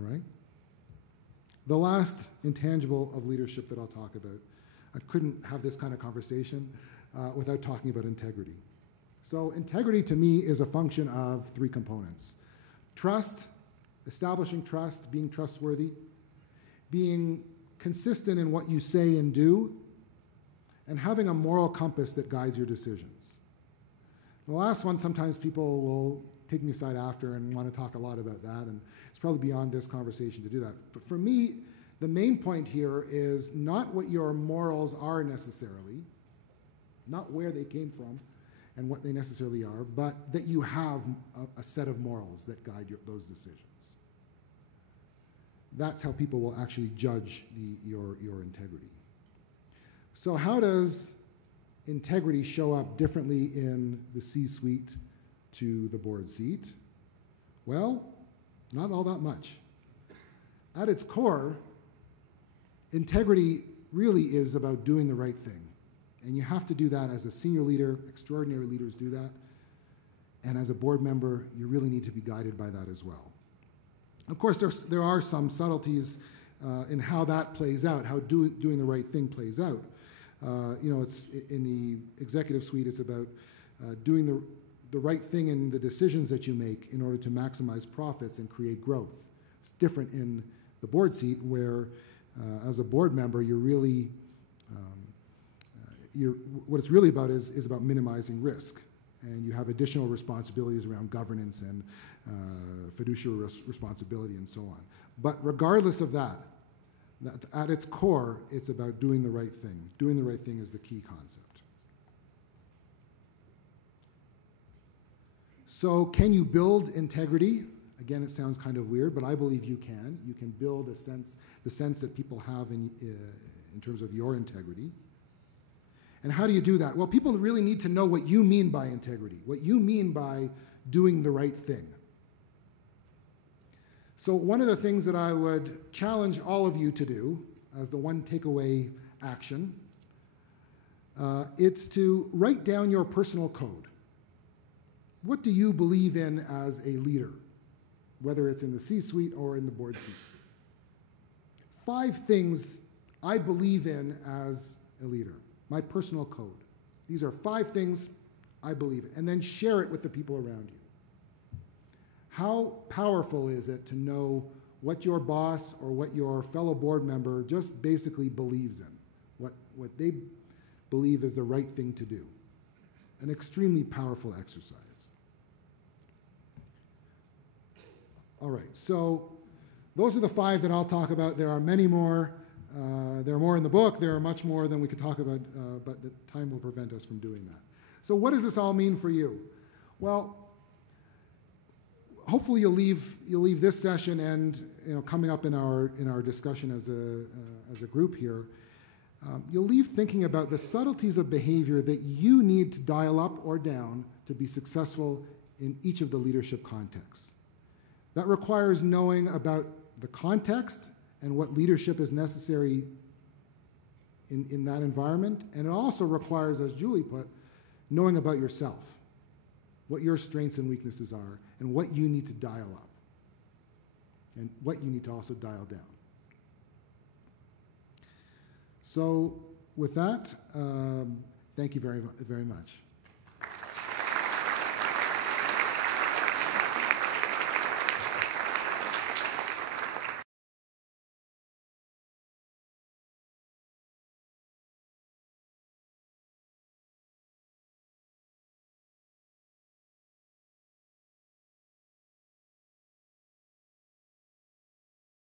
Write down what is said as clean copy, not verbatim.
all right? The last intangible of leadership that I'll talk about. I couldn't have this kind of conversation without talking about integrity. So integrity to me is a function of three components. Trust, establishing trust, being trustworthy, being consistent in what you say and do, and having a moral compass that guides your decisions. The last one, sometimes people will take me aside after and want to talk a lot about that, and it's probably beyond this conversation to do that. But for me, the main point here is not what your morals are necessarily, not where they came from and what they necessarily are, but that you have a set of morals that guide those decisions. That's how people will actually judge your integrity. So how does integrity show up differently in the C-suite to the board seat? Well, not all that much. At its core, integrity really is about doing the right thing. And you have to do that as a senior leader. Extraordinary leaders do that. And as a board member, you really need to be guided by that as well. Of course, there are some subtleties in how that plays out, how doing the right thing plays out. It's in the executive suite, it's about doing the right thing in the decisions that you make in order to maximize profits and create growth. It's different in the board seat where, as a board member, you're really, what it's really about is about minimizing risk. And you have additional responsibilities around governance and fiduciary responsibility and so on. But regardless of that, at its core, it's about doing the right thing. Doing the right thing is the key concept. So can you build integrity? Again, it sounds kind of weird, but I believe you can. You can build the sense that people have in terms of your integrity. And how do you do that? Well, people really need to know what you mean by integrity, what you mean by doing the right thing. So one of the things that I would challenge all of you to do as the one takeaway action, it's to write down your personal code. What do you believe in as a leader, whether it's in the C-suite or in the board seat? 5 things I believe in as a leader. My personal code. These are 5 things I believe in, and then share it with the people around you. How powerful is it to know what your boss or what your fellow board member just basically believes in, what they believe is the right thing to do? An extremely powerful exercise. All right, so those are the 5 that I'll talk about. There are many more. There are more in the book. There are much more than we could talk about, but the time will prevent us from doing that. So what does this all mean for you? Well, hopefully you'll leave this session and coming up in our discussion as a group here, you'll leave thinking about the subtleties of behavior that you need to dial up or down to be successful in each of the leadership contexts. That requires knowing about the context and what leadership is necessary in that environment. And it also requires, as Julie put, knowing about yourself, what your strengths and weaknesses are, and what you need to dial up, and what you need to also dial down. So with that, thank you very, very much.